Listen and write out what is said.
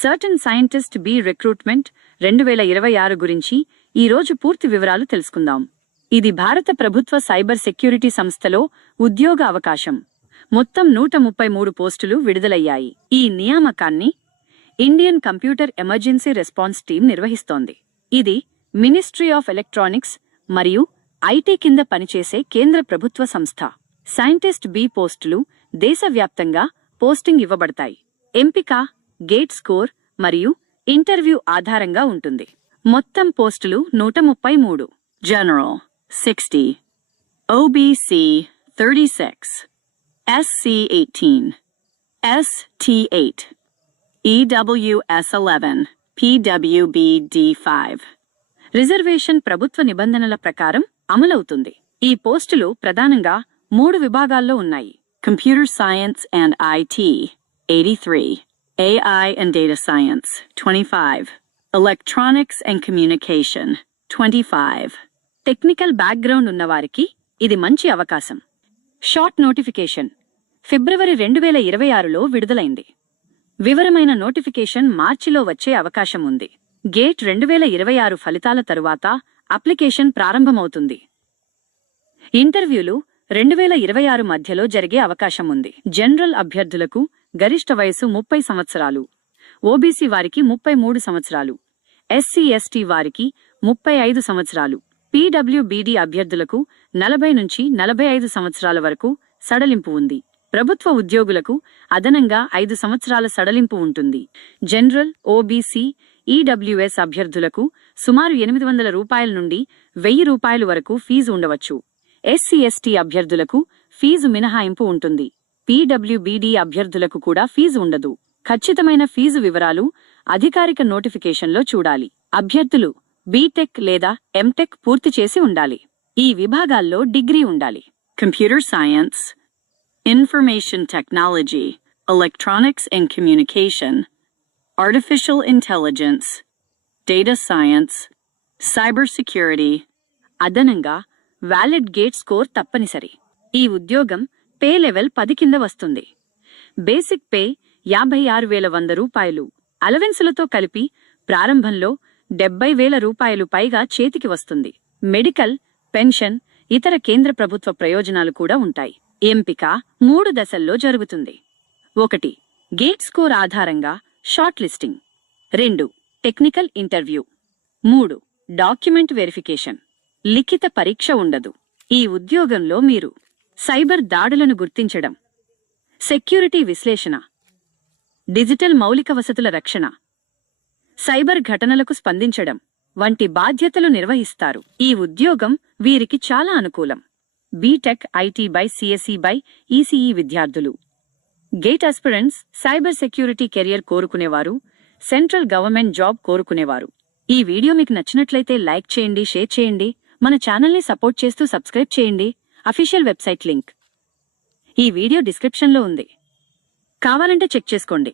Certain scientist B recruitment 2026 గురించి ఈరోజు పూర్తి వివరాలు తెలుసుకుందాం. ఇది భారత ప్రభుత్వ సైబర్ సెక్యూరిటీ సంస్థలో ఉద్యోగ అవకాశం. మొత్తం 133 పోస్టులు విడుదలయ్యాయి. ఈ నియామకాన్ని Indian computer emergency response team నిర్వహిస్తోంది. ఇది మినిస్ట్రీ ఆఫ్ ఎలక్ట్రానిక్స్ మరియు ఐటీ కింద పనిచేసే కేంద్ర ప్రభుత్వ సంస్థ. సైంటిస్ట్ బి పోస్టులు దేశవ్యాప్తంగా పోస్టింగ్ ఇవ్వబడతాయి. ఎంపిక గేట్ స్కోర్ మరియు ఇంటర్వ్యూ ఆధారంగా ఉంటుంది. మొత్తం పోస్టులు 133. General 60, OBC 36, SC 18, ST 8, EWS 11, PWBD 5. Reservation ప్రభుత్వ నిబంధనల ప్రకారం అమలవుతుంది. ఈ పోస్టులు ప్రధానంగా 3 విభాగాల్లో ఉన్నాయి. Computer science and IT 83, AI and data science 25, electronics and communication 25. Technical background ఉన్నవారికి ఇది మంచి అవకాశం. షార్ట్ నోటిఫికేషన్ ఫిబ్రవరి 2026లో విడుదలైంది. వివరమైన నోటిఫికేషన్ మార్చిలో వచ్చే అవకాశం ఉంది. గేట్ 2026 ఫలితాల తరువాత అప్లికేషన్ ప్రారంభమవుతుంది. ఇంటర్వ్యూలు 2026 మధ్యలో జరిగే అవకాశం ఉంది. జనరల్ అభ్యర్థులకు గరిష్ట వయసు 30 సంవత్సరాలు, ఓబీసీ వారికి 33 సంవత్సరాలు, ఎస్సీ ఎస్టీ వారికి 35 సంవత్సరాలు, పీడబ్ల్యూబీడీ అభ్యర్థులకు 40 నుంచి 45 సంవత్సరాల వరకు సడలింపు ఉంది. ప్రభుత్వ ఉద్యోగులకు అదనంగా 5 సంవత్సరాల సడలింపు ఉంటుంది. జనరల్, ఓబీసీ, ఈడబ్ల్యూఎస్ అభ్యర్థులకు సుమారు ₹800 నుండి ₹1000 వరకు ఫీజు ఉండవచ్చు. ఎస్సీ ఎస్టీ అభ్యర్థులకు ఫీజు మినహాయింపు ఉంటుంది. పీడబ్ల్యూబీడీ అభ్యర్థులకు కూడా ఫీజు ఉండదు. ఖచ్చితమైన ఫీజు వివరాలు అధికారిక నోటిఫికేషన్లో చూడాలి. అభ్యర్థులు బీటెక్ లేదా ఎంటెక్ పూర్తి చేసి ఉండాలి. ఈ విభాగాల్లో డిగ్రీ ఉండాలి. Computer science, information technology, electronics and communication, artificial intelligence, data science, cyber security. అదనంగా వ్యాలిడ్ గేట్ స్కోర్ తప్పనిసరి. ఈ ఉద్యోగం పే లెవెల్ 10 కింద వస్తుంది. Basic pay ₹56,100. అలవెన్సులతో కలిపి ప్రారంభంలో ₹70,000 పైగా చేతికి వస్తుంది. మెడికల్, పెన్షన్, ఇతర కేంద్ర ప్రభుత్వ ప్రయోజనాలు కూడా ఉంటాయి. ఎంపిక 3 దశల్లో జరుగుతుంది. 1. గేట్ స్కోర్ ఆధారంగా short listing. 2. Technical interview. 3. Document verification. లిఖిత పరీక్ష ఉండదు. ఈ ఉద్యోగంలో మీరు సైబర్ దాడులను గుర్తించడం, సెక్యూరిటీ విశ్లేషణ, డిజిటల్ మౌలిక వసతుల రక్షణ, సైబర్ ఘటనలకు స్పందించడం వంటి బాధ్యతలు నిర్వహిస్తారు. ఈ ఉద్యోగం వీరికి చాలా అనుకూలం. BTech, IT by CSE by ECE విద్యార్థులు, GATE aspirants, cyber security career కోరుకునేవారు, సెంట్రల్ గవర్నమెంట్ జాబ్ కోరుకునేవారు. ఈ వీడియో మీకు నచ్చినట్లయితే లైక్ చేయండి, షేర్ చేయండి. మన ఛానల్ని సపోర్ట్ చేస్తూ సబ్స్క్రైబ్ చేయండి. అఫీషియల్ వెబ్సైట్ లింక్ ఈ వీడియో డిస్క్రిప్షన్లో ఉంది. కావాలంటే చెక్ చేసుకోండి.